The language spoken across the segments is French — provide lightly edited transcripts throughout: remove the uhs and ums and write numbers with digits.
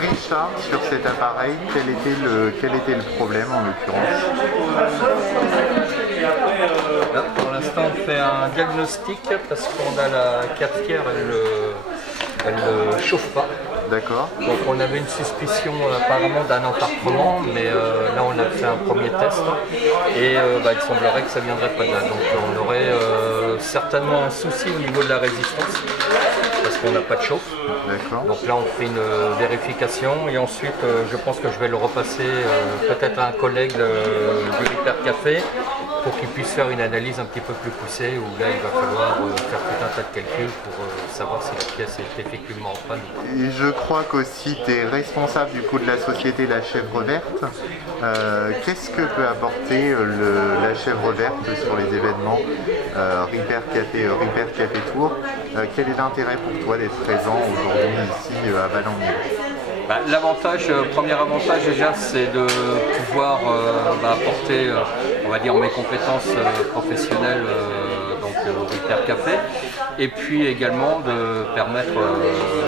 Richard, sur cet appareil, quel était le problème en l'occurrence? Là, pour l'instant, on fait un diagnostic parce qu'on a la cafetière, elle ne chauffe pas. D'accord. Donc on avait une suspicion apparemment d'un entartrement, mais là on a fait un premier test et il semblerait que ça ne viendrait pas de là. Donc on aurait certainement un souci au niveau de la résistance parce qu'on n'a pas de chauffe. Donc là on fait une vérification et ensuite je pense que je vais le repasser peut-être à un collègue du Repair Café pour qu'il puisse faire une analyse un petit peu plus poussée où là il va falloir faire tout un tas de calculs pour savoir si la pièce est effectivement en panne. Et je crois qu'aussi tu es responsable du coup de la société La Chèvre Verte. Qu'est-ce que peut apporter la Chèvre Verte sur les événements Repair Café Tour? Quel est l'intérêt pour toi d'être présent aujourd'hui ici à L'avantage, premier avantage déjà, c'est de pouvoir apporter, on va dire, mes compétences professionnelles au Repair Café, et puis également de permettre,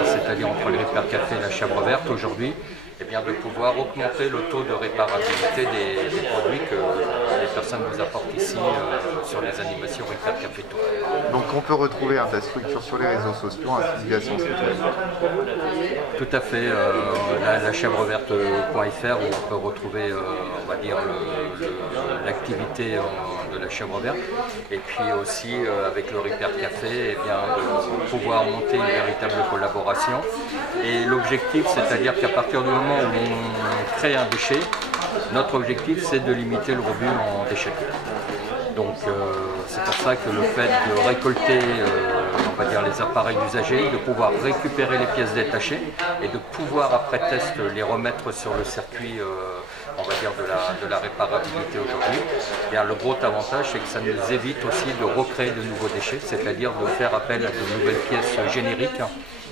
c'est-à-dire entre le Repair Café et la Chèvre Verte aujourd'hui, de pouvoir augmenter le taux de réparabilité des produits que les personnes nous apportent ici sur les animations Repair Café Tour. Donc on peut retrouver ta structure sur les réseaux sociaux, ainsi que sur site web. Tout à fait, la chèvreverte.fr où on peut retrouver on va dire l'activité de la Chèvre Verte, et puis aussi avec le Repair Café de pouvoir monter une véritable collaboration. Et l'objectif, c'est-à-dire qu'à partir du moment où on crée un déchet, notre objectif c'est de limiter le rebut en déchets. Donc c'est pour ça que le fait de récolter on va dire les appareils usagés, de pouvoir récupérer les pièces détachées et de pouvoir après test les remettre sur le circuit on va dire de la réparabilité aujourd'hui. Le gros avantage, c'est que ça nous évite aussi de recréer de nouveaux déchets, c'est-à-dire de faire appel à de nouvelles pièces génériques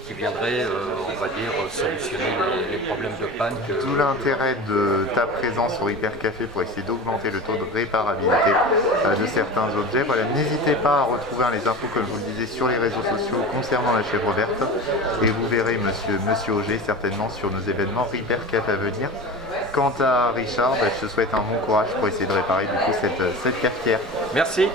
qui viendraient, on va dire, solutionner les problèmes de panne. D'où l'intérêt de ta présence au Repair Café pour essayer d'augmenter le taux de réparabilité de certains objets. Voilà, n'hésitez pas à retrouver les infos, comme je vous le disais, sur les réseaux sociaux concernant la Chèvre Verte, et vous verrez monsieur Auger certainement sur nos événements Repair Café à venir. Quant à Richard, je te souhaite un bon courage pour essayer de réparer du coup cette cafetière. Merci.